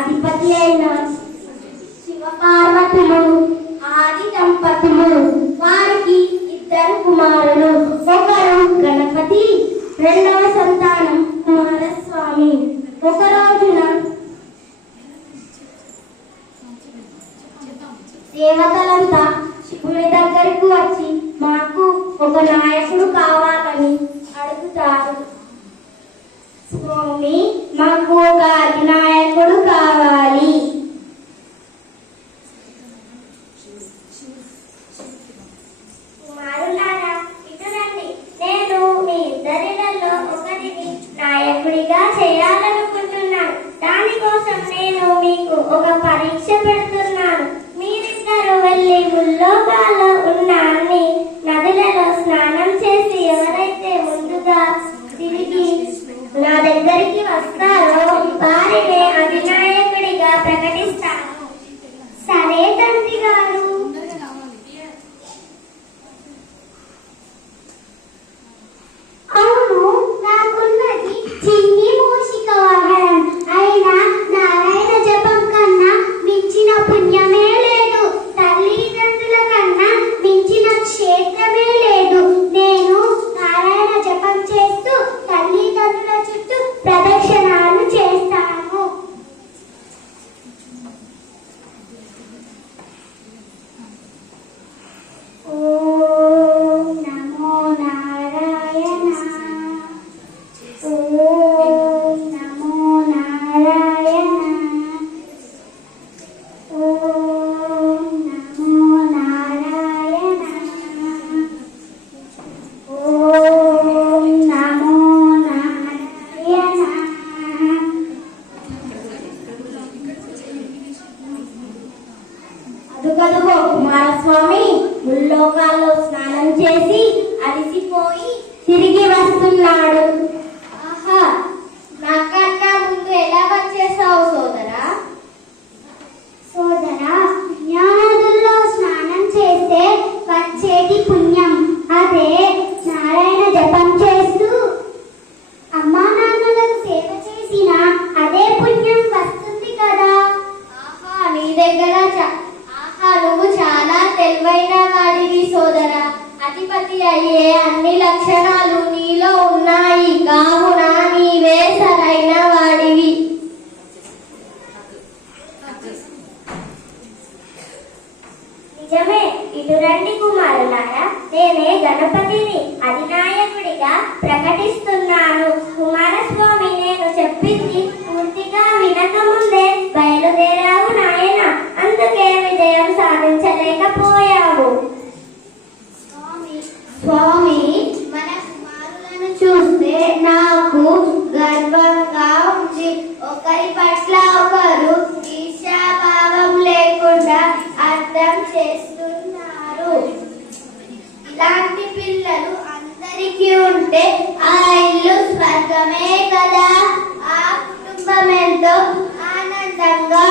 అధిపతి అయిన శివపార్వతులు ఆది దంపతులు. వారికి ఇద్దరు కుమారులు. ఒకరు గణపతి, రెండవ సంతానం కుమారస్వామి. ఒక రోజున దేవతలంతా శివుని దగ్గరకు వచ్చి మాకు ఒక నాయకుడు కావాలని అడుగుతారు. స్వామి, మాకు ఒక అధినాయకుడు కావాలి. కుమారులారా, ఇటురండి. నేను మీ ఇద్దరిలో ఒకరిని నాయకుడిగా చేయాలనుకుంటున్నాను. దానికోసం నేను మీకు ఒక పరీక్ష పెడుతున్నాను. మీరిద్దరు వెళ్ళి ముల్లోకాల్లో ఉన్న అన్ని నదులలో స్నానం చేసి ఎవరైతే ముందుగా తిరిగి నా దగ్గరికి వస్తారో వారిని అధినాయకుడిగా ప్రకటిస్తాను. సరే తండ్రి గారు. అవును, నాకున్నది చిన్ని మూషిక వాహనం అయినా నారాయణ జపం కన్నా మించిన పుణ్యమే లేదు. తల్లిదండ్రుల కన్నా మించిన క్షేత్రమే లేదు. నేను నారాయణ జపం చేస్తూ తల్లిదండ్రుల చుట్టూ ప్రదక్షిణాలు చేస్తాను. ఓం నమో నారాయణ. ఓం నమో నారాయణ. ఓం నమో నారాయణ. ఓం నమో నారాయణ. అదుగదుగో కుమారస్వామి ముల్లోకాల్లో స్నానం చేసి అలసిపోయి తిరిగి వస్తున్నాడు. ఆహా, నాకన్నా ముందు ఎలా వచ్చేసావు సోదరా? సోదరా, పుణ్యనదుల్లో స్నానం చేస్తే వచ్చేది పుణ్యం. అదే నారాయణ జపం చేస్తూ అమ్మా నాన్నలకు సేవ చేసిన అదే పుణ్యం వస్తుంది కదా. ఆహా, నీ దగ్గర నువ్వు చాలా తెలివైన వాడివి సోదరా. అధిపతి అయ్యే అన్ని లక్షణాలు నీలో ఉన్నాయి. కావున నీవే సరైన వాడివి. నిజమే. ఇటురండి కుమారులారా, నేనే గణపతిని అధినాయకుడిగా ప్రకటిస్తున్నాను. కుమారస్వామి, నేను చెప్పింది పూర్తిగా వినకముందే బయలుదేరావు నాయన. అందుకే విజయం సాధించలేకపోయావు. స్వామి, మన కుమారులను చూస్తే నాకు గర్వంగా ఉంది. ఒకరి పట్ల ఒకరు ఈర్ష్యాభావం లేకుండా అర్థం చేస్తున్నారు. ఇలాంటి పిల్లలు అందరికీ ఉంటే ఆ ఇల్లు స్వర్గమే కదా. ఆ కుటుంబం ఎంతో ఆనందంగా